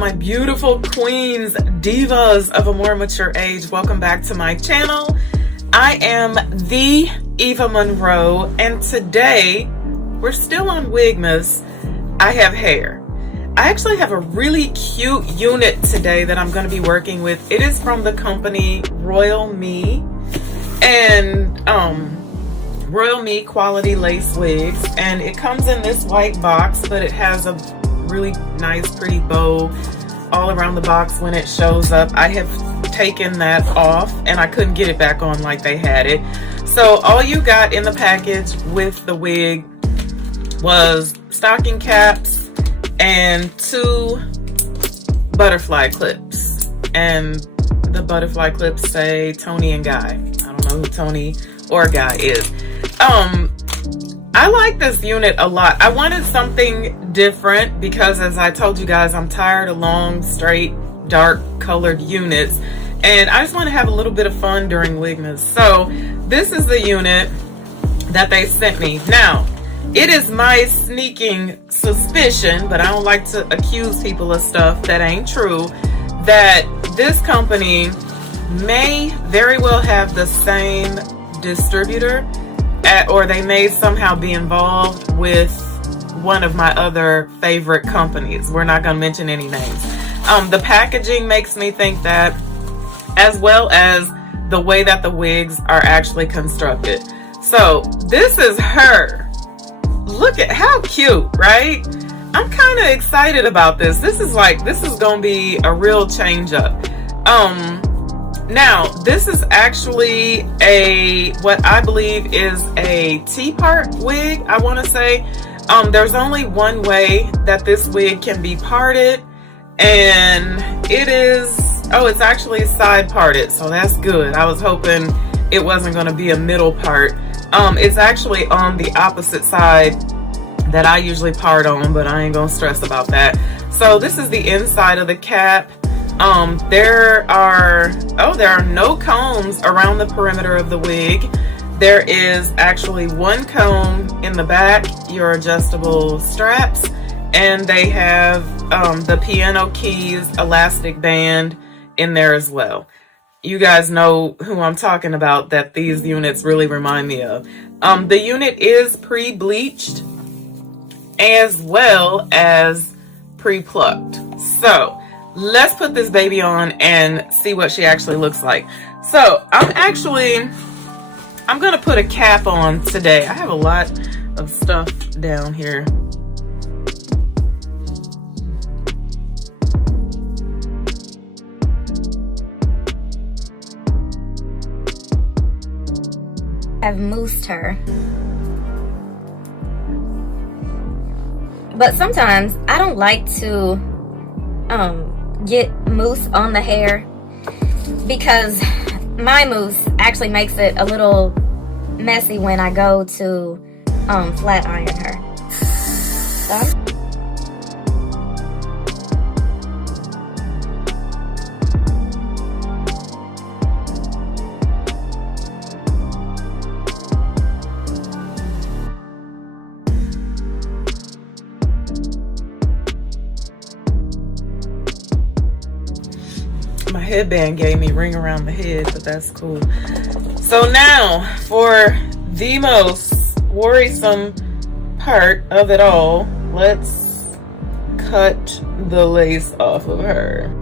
my beautiful queens, divas of a more mature age. Welcome back to my channel. I am the Eva Monroe, and today we're still on Wigmas. I have hair. I actually have a really cute unit today that I'm going to be working with. It is from the company RoyalMe and RoyalMe quality lace wigs, and it comes in this white box, but it has a really nice pretty bow all around the box when it shows up. I have taken that off and I couldn't get it back on like they had it. So all you got in the package with the wig was stocking caps and 2 butterfly clips, and the butterfly clips say Tony and Guy. I don't know who Tony or Guy is. I like this unit a lot. I wanted something different because, as I told you guys, I'm tired of long, straight, dark colored units, and I just want to have a little bit of fun during Wigmas. So this is the unit that they sent me. Now, it is my sneaking suspicion, but I don't like to accuse people of stuff that ain't true, that this company may very well have the same distributor, or they may somehow be involved with one of my other favorite companies. We're not going to mention any names. The packaging makes me think that, as well as the way that the wigs are actually constructed. So this is her. Look at how cute, right? I'm kind of excited about this. This is going to be a real change up. Now, this is actually what I believe is a T-part wig, I want to say. There's only one way that this wig can be parted, and it's actually side parted, so that's good. I was hoping it wasn't going to be a middle part. It's actually on the opposite side that I usually part on, but I ain't going to stress about that. So this is the inside of the cap. There are no combs around the perimeter of the wig. There is actually one comb in the back, your adjustable straps, and they have the piano keys elastic band in there as well. You guys know who I'm talking about, that these units really remind me of. The unit is pre-bleached as well as pre-plucked. So let's put this baby on and see what she actually looks like. So I'm gonna put a cap on today. I have a lot of stuff down here. I've moussed her. But sometimes I don't like to get mousse on the hair because my mousse actually makes it a little messy when I go to flat iron her. So my headband gave me ring around the head, but that's cool. So now for the most worrisome part of it all, let's cut the lace off of her.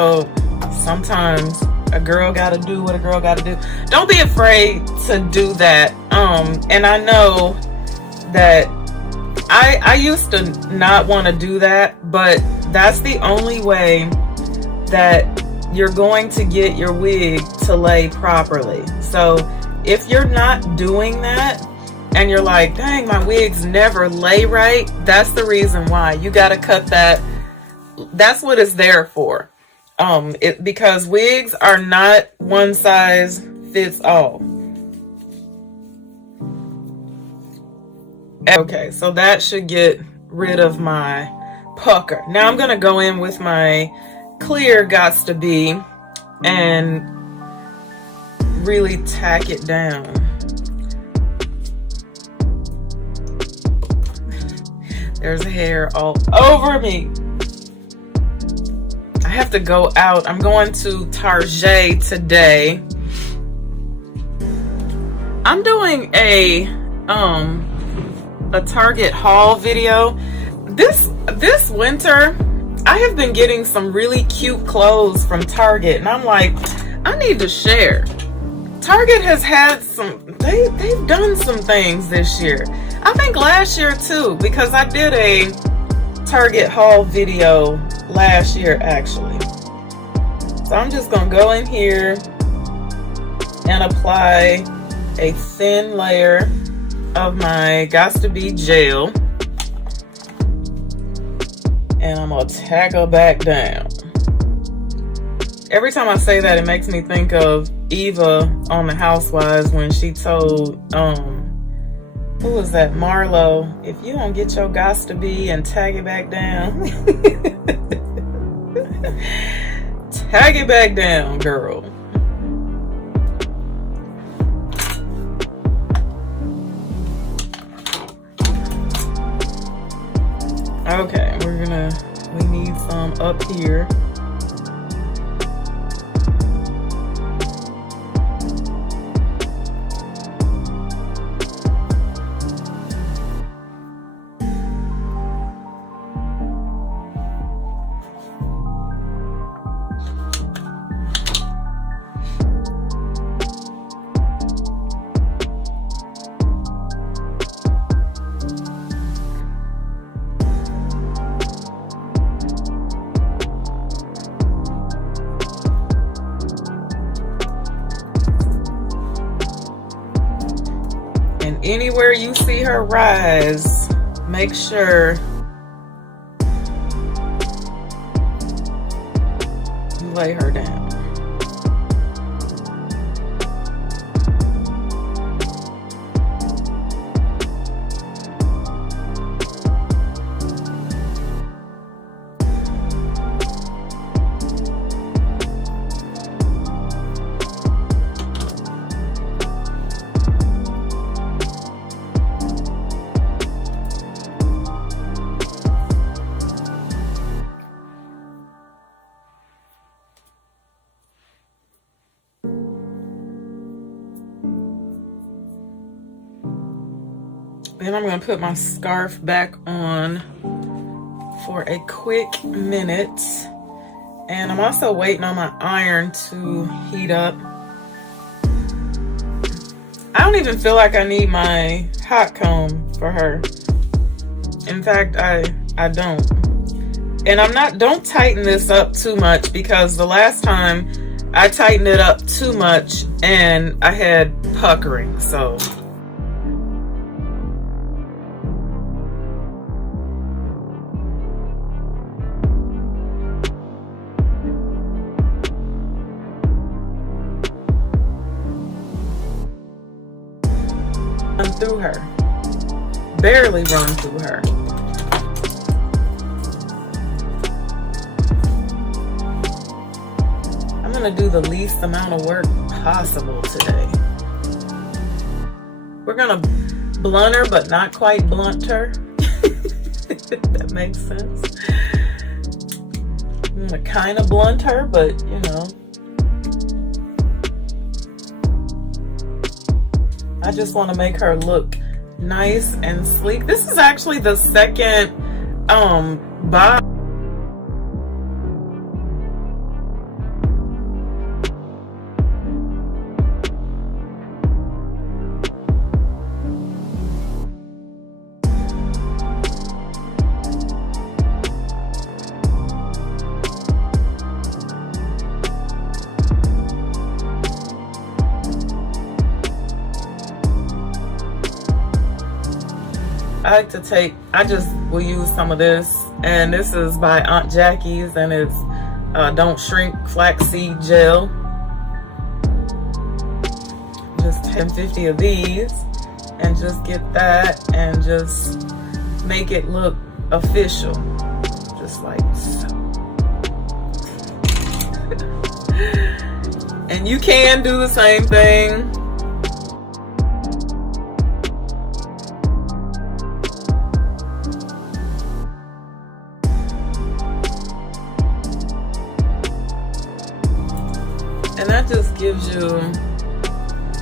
So sometimes a girl gotta do what a girl gotta do. Don't be afraid to do that. And I know that I used to not want to do that, but that's the only way that you're going to get your wig to lay properly. So if you're not doing that and you're like, dang, my wigs never lay right, that's the reason why. You got to cut that. That's what it's there for. Because wigs are not one size fits all. Okay, so that should get rid of my pucker. Now I'm gonna go in with my clear Gots to Be and really tack it down. There's hair all over me. I have to go out. I'm going to Target today. I'm doing a Target haul video. This winter, I have been getting some really cute clothes from Target, and I'm like, I need to share. Target has had they've done some things this year. I think last year too, because I did a Target haul video last year actually. So I'm just gonna go in here and apply a thin layer of my Gots to Be gel, and I'm gonna tack her back down. Every time I say that, it makes me think of Eva on The Housewives when she told who was that, Marlo, if you don't get your Gots to Be and tag it back down. Tag it back down, girl. Okay, we need some up here. Anywhere you see her rise, make sure you lay her down. Then I'm going to put my scarf back on for a quick minute. And I'm also waiting on my iron to heat up. I don't even feel like I need my hot comb for her. In fact, I don't. And don't tighten this up too much, because the last time I tightened it up too much and I had puckering, so. Through her, barely run through her. I'm gonna do the least amount of work possible today. We're gonna blunt her, but not quite blunt her. That makes sense. I'm gonna kind of blunt her, but you know. I just want to make her look nice and sleek. This is actually the second bob. I like to take, I just will use some of this, and this is by Aunt Jackie's, and it's Don't Shrink Flaxseed Gel. Just 10-50 of these, and just get that, and just make it look official, just like so. And you can do the same thing. And that just gives you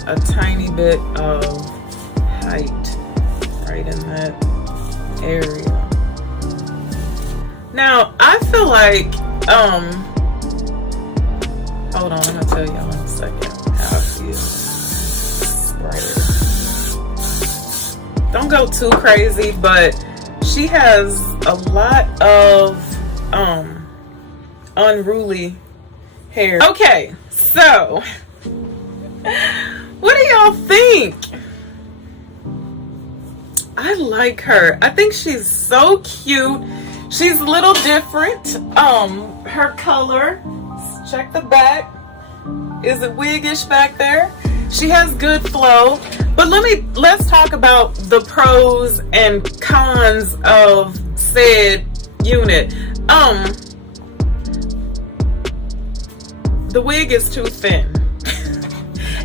a tiny bit of height right in that area. Now, I feel like, hold on, I'm gonna tell y'all in a second how I feel. Right. Don't go too crazy, but she has a lot of unruly hair. Okay, so what do y'all think? I like her. I think she's so cute. She's a little different. Her color, check the back. Is it wiggish back there? She has good flow. But let's talk about the pros and cons of said unit. The wig is too thin.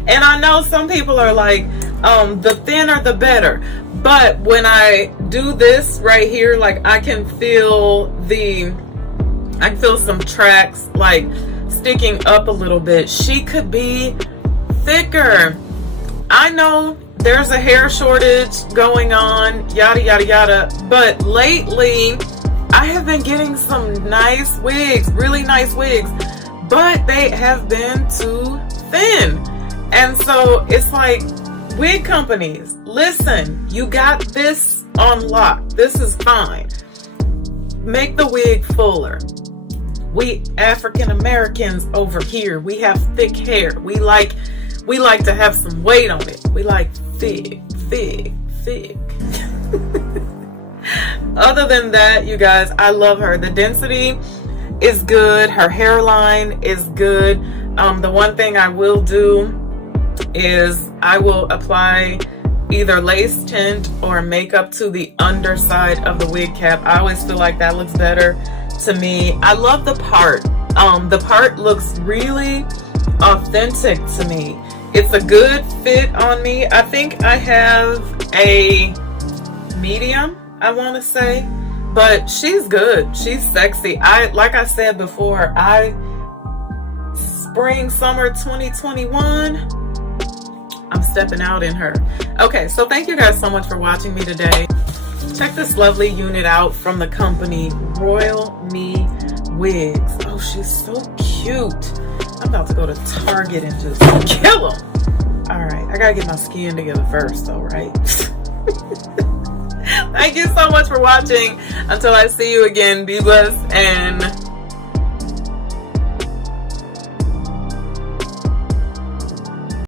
And I know some people are like, the thinner the better. But when I do this right here, like I can feel some tracks like sticking up a little bit. She could be thicker. I know there's a hair shortage going on, yada, yada, yada. But lately, I have been getting some nice wigs, really nice wigs, but they have been too thin. And so it's like, wig companies, listen, you got this on lock. This is fine. Make the wig fuller. We African Americans over here, we have thick hair. We like to have some weight on it. We like thick, thick, thick. Other than that, you guys, I love her. The density is good. Her hairline is good. The one thing I will do is I will apply either lace tint or makeup to the underside of the wig cap. I always feel like that looks better to me. I love the part. The part looks really authentic to me. It's a good fit on me. I think I have a medium, I want to say, but she's good. She's sexy. Like I said before, spring, summer 2021, I'm stepping out in her. Okay, so thank you guys so much for watching me today. Check this lovely unit out from the company RoyalMe Wigs. Oh, she's so cute. I'm about to go to Target and just kill them. All right, I gotta get my skin together first, though, right? Thank you so much for watching. Until I see you again, be blessed and